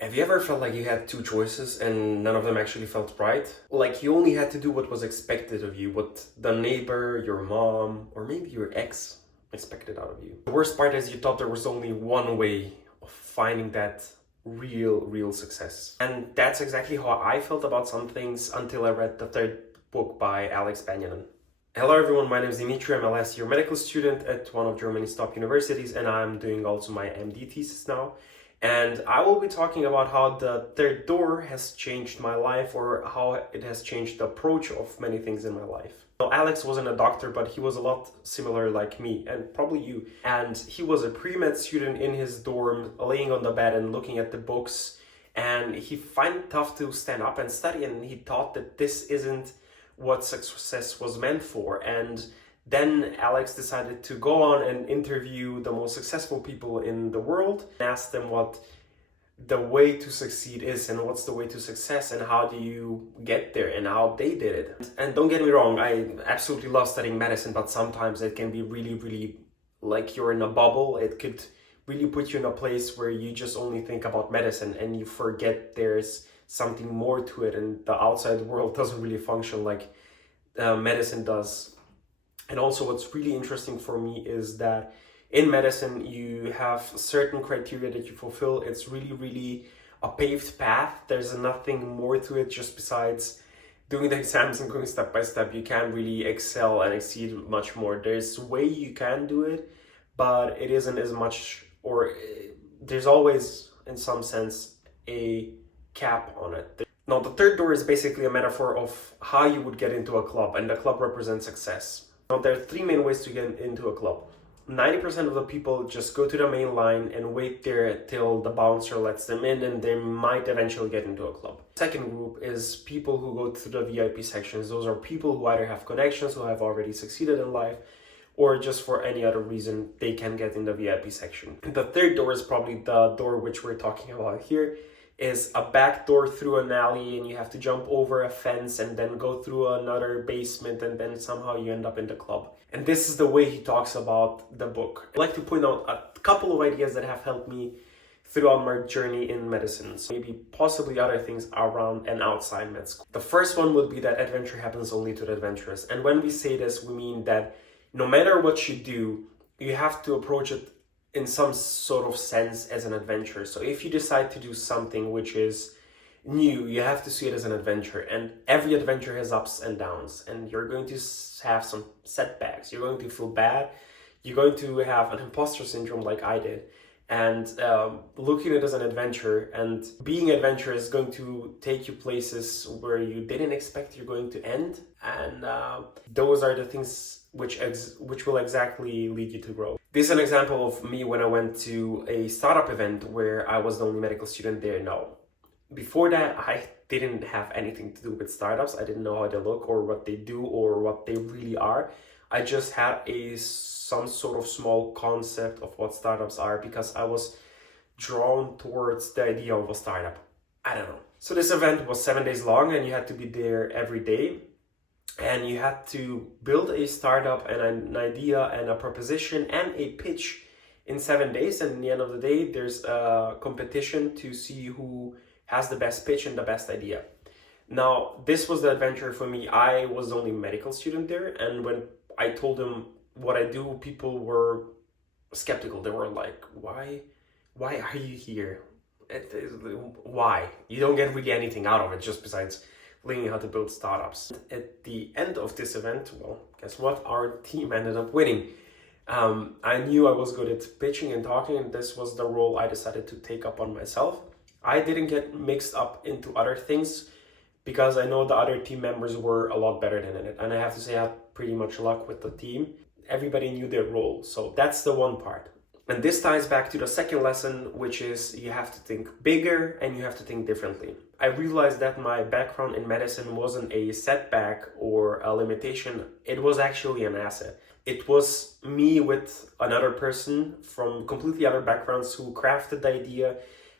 Have you ever felt like you had two choices and none of them actually felt right? Like you only had to do what was expected of you, what the neighbor, your mom, or maybe your ex expected out of you. The worst part is you thought there was only one way of finding that real success. And that's exactly how I felt about some things until I read the third book by Alex Banyanen. Hello everyone, my name is Dimitri. I'm a last year medical student at one of Germany's top universities, and I'm doing also my MD thesis now. And I will be talking about how the third door has changed my life, or how it has changed the approach of many things in my life. Well, Alex wasn't a doctor, but he was a lot similar like me, and probably you. And he was a pre-med student in his dorm, laying on the bed and looking at the books. And he found it tough to stand up and study, and he thought that this isn't what success was meant for. And then Alex decided to go on and interview the most successful people in the world and ask them what the way to succeed is and what's the way to success and how do you get there and how they did it. And don't get me wrong, I absolutely love studying medicine, but sometimes it can be really like you're in a bubble. It could really put you in a place where you just only think about medicine and you forget there's something more to it, and the outside world doesn't really function like medicine does. And also what's really interesting for me is that in medicine, you have certain criteria that you fulfill. It's really a paved path. There's nothing more to it just besides doing the exams and going step by step. You can't really excel and exceed much more. There's a way you can do it, but it isn't as much, or there's always, in some sense, a cap on it. Now, the third door is basically a metaphor of how you would get into a club, and the club represents success. Now, there are three main ways to get into a club. 90% of the people just go to the main line and wait there till the bouncer lets them in, and they might eventually get into a club. Second group is people who go to the VIP sections. Those are people who either have connections, who have already succeeded in life, or just for any other reason they can get in the VIP section. The third door is probably the door which we're talking about here, is a back door through an alley, and you have to jump over a fence and then go through another basement, and then somehow you end up in the club. And this is the way he talks about the book. I'd like to point out a couple of ideas that have helped me throughout my journey in medicine. So maybe possibly other things around and outside med school. The first one would be that adventure happens only to the adventurous. And when we say this, we mean that no matter what you do, you have to approach it in some sort of sense as an adventure. So if you decide to do something which is new, you have to see it as an adventure, and every adventure has ups and downs, and you're going to have some setbacks. You're going to feel bad. You're going to have an imposter syndrome like I did, and looking at it as an adventure and being adventurous is going to take you places where you didn't expect you're going to end, and those are the things which will exactly lead you to grow. This is an example of me when I went to a startup event where I was the only medical student there. Now, before that, I didn't have anything to do with startups. I didn't know how they look or what they do or what they really are. I just had some sort of small concept of what startups are because I was drawn towards the idea of a startup. I don't know. So this event was 7 days long, and you had to be there every day. And you had to build a startup and an idea and a proposition and a pitch in 7 days. And at the end of the day, there's a competition to see who has the best pitch and the best idea. Now, this was the adventure for me. I was the only medical student there. And when I told them what I do, people were skeptical. They were like, why are you here? Why? You don't get really anything out of it just besides learning how to build startups. At the end of this event, well, guess what? Our team ended up winning. I knew I was good at pitching and talking, and this was the role I decided to take up on myself. I didn't get mixed up into other things because I know the other team members were a lot better than it. And I have to say I had pretty much luck with the team. Everybody knew their role. So that's the one part. And this ties back to the second lesson, which is you have to think bigger and you have to think differently. I realized that my background in medicine wasn't a setback or a limitation. It was actually an asset. It was me with another person from completely other backgrounds who crafted the idea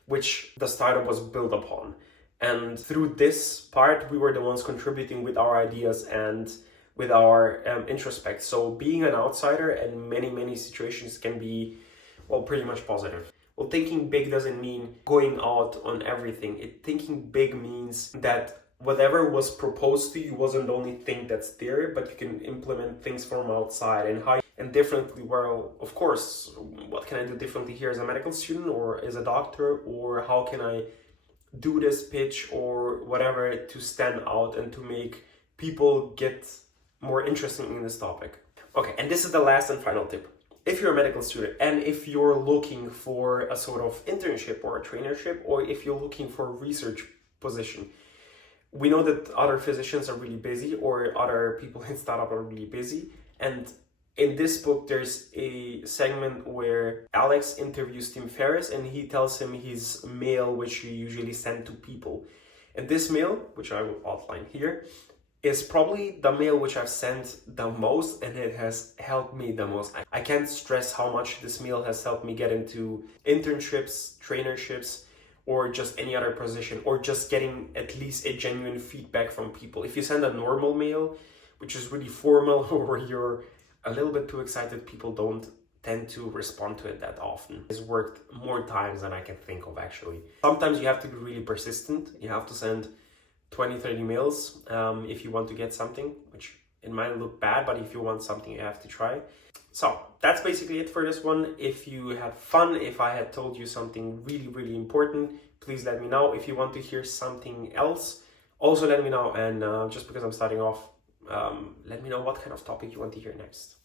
which the startup was built upon. And through this part, we were the ones contributing with our ideas and with our introspect. So being an outsider in many situations can be, well, pretty much positive. Well, thinking big doesn't mean going out on everything. Thinking big means that whatever was proposed to you wasn't the only thing that's there, but you can implement things from outside and how and differently. Well, of course, what can I do differently here as a medical student or as a doctor, or how can I do this pitch or whatever to stand out and to make people get more interested in this topic. Okay, and this is the last and final tip. If you're a medical student and if you're looking for a sort of internship or a trainership, or if you're looking for a research position, we know that other physicians are really busy or other people in startup are really busy. And in this book, there's a segment where Alex interviews Tim Ferriss and he tells him his mail, which he usually send to people. And this mail, which I will outline here, is probably the mail which I've sent the most, and it has helped me the most. I can't stress how much this mail has helped me get into internships, trainerships, or just any other position, or just getting at least a genuine feedback from people. If you send a normal mail, which is really formal, or you're a little bit too excited, people don't tend to respond to it that often. It's worked more times than I can think of, actually. Sometimes you have to be really persistent. You have to send 20, 30 mails if you want to get something, which it might look bad, but if you want something, you have to try. So that's basically it for this one. If you had fun, if I had told you something really, really important, please let me know. If you want to hear something else, also let me know. And just because I'm starting off, let me know what kind of topic you want to hear next.